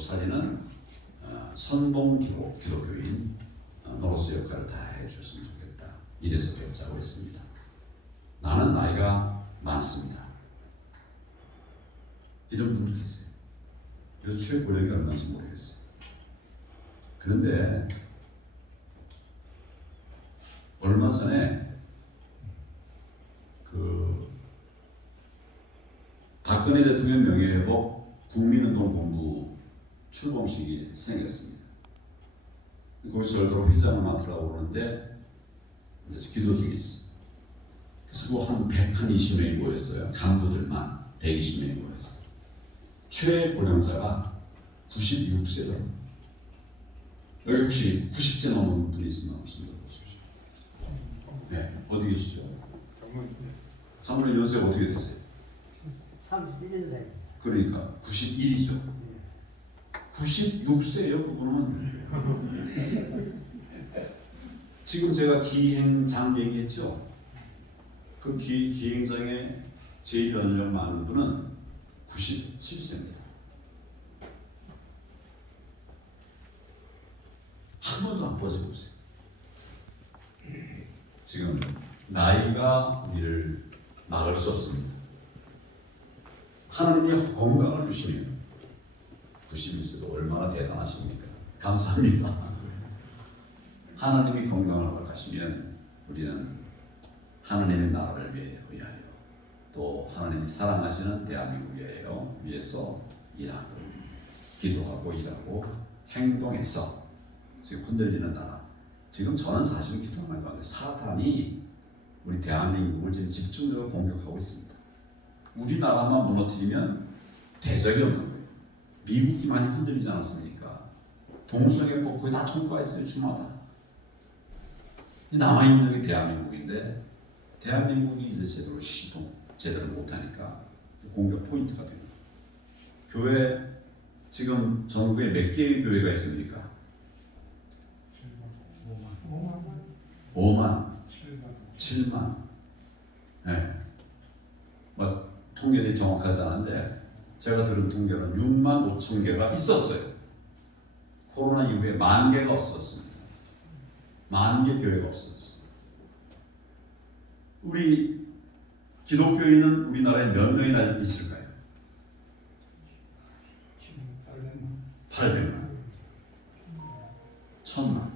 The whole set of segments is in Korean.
살리는 어, 선봉 기독, 기독교인 어, 노로스 역할을 다 해주셨으면 좋겠다. 이래서 배우자고 했습니다. 나는 나이가 많습니다. 이런 분들 계세요. 요최 고령이 얼마인지 모르겠어요. 그런데 얼마 전에 그 박근혜 대통령 명예회복 국민운동본부 출범식이 생겼습니다. 거기서 저를 회장을 맡으라고 그러는데 그래서 기도 중에 있어. 그래서 뭐한 120명이 모였어요. 간부들만 120명이 모였어. 최고령자가 96세더라고요. 여기 혹시 90세 넘은 분이 있으면 없습니다. 보십시오. 네, 어디 계시죠? 사모님 연세가 어떻게 됐어요? 31년생. 그러니까 91이죠. 96세예요, 그분은. 지금 제가 기행장 얘기했죠. 그 기, 기행장에 제일 연령 많은 분은 97세입니다. 한 번도 안 빠져보세요. 지금 나이가 우리를 막을 수 없습니다. 하나님이 건강을 주시면 91세도 얼마나 대단하십니까? 감사합니다. 하나님이 건강을 허락하시면 우리는 하나님의 나라를 위하여 또 하나님이 사랑하시는 대한민국이에요. 위해서 일하고 기도하고 일하고 행동해서 지금 흔들리는 나라. 지금 저는 사실 기도하는 가운데 사탄이 우리 대한민국을 지금 집중적으로 공격하고 있습니다. 우리나라만 무너뜨리면 대적이 없는. 미국이 많이 흔들리지 않았습니까? 동성애법 거의 다 통과했어요 주마다. 남아 있는 게 대한민국인데 대한민국이 이제 제대로 시동 제대로 못하니까 공격 포인트가 됩니다. 교회 지금 전국에 몇 개의 교회가 있습니까? 5만, 7만. 네. 뭐 통계들이 정확하지 않은데 제가 들은 통계는 6만 5천 개가 있었어요. 코로나 이후에 만 개가 없었습니다. 만 개 교회가 없었어요. 우리 기독교인은 우리나라에 몇 명이나 있을까요? 800만. 천만.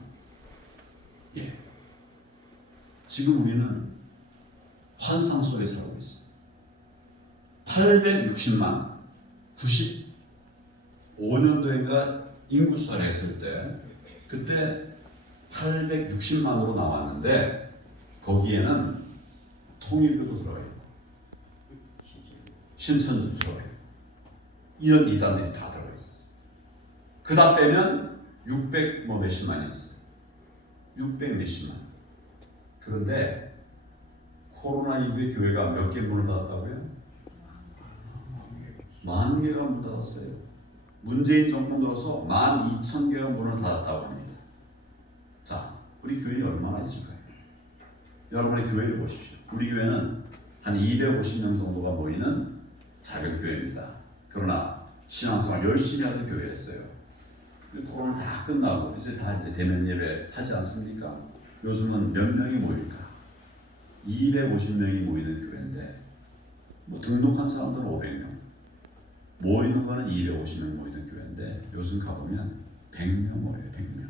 예. 지금 우리는 환상 속에 살고 있어요. 860만, 95년도인가 인구수를 했을 때, 그때 860만으로 나왔는데, 거기에는 통일교도 들어가 있고, 신천지도 들어가 있고, 이런 이단들이 다 들어가 있었어요. 그다 빼면 600 뭐 몇십만이었어요. 600 몇십만. 그런데 코로나 이후에 교회가 몇 개 문을 닫았다고요? 만 개가 문 닫았어요. 문재인 정권 들어서 만 이천 개가 문을 닫았다고 합니다. 자, 우리 교인이 얼마나 있을까요? 여러분의 교회를 보십시오. 우리 교회는 한 250명 정도가 모이는 작은 교회입니다. 그러나 신앙생활 열심히 하는 교회였어요. 코로나 다 끝나고 이제 다 이제 대면 예배 하지 않습니까? 요즘은 몇 명이 모일까? 250명이 모이는 교회인데 뭐 등록한 사람들은 500명 모이는 거는 250명 모이는 교회인데 요즘 가보면 100명 모여요 100명.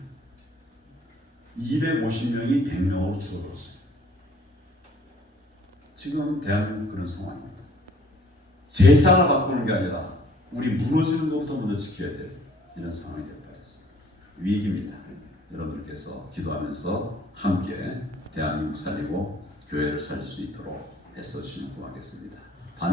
250명이 100명으로 줄어들었어요. 지금 대한민국 그런 상황입니다. 세상을 바꾸는 게 아니라 우리 무너지는 것부터 먼저 지켜야 될 이런 상황이 되어버렸어요. 위기입니다. 여러분들께서 기도하면서 함께 대한민국 살리고 교회를 살릴 수 있도록 애써 주시면 고맙겠습니다.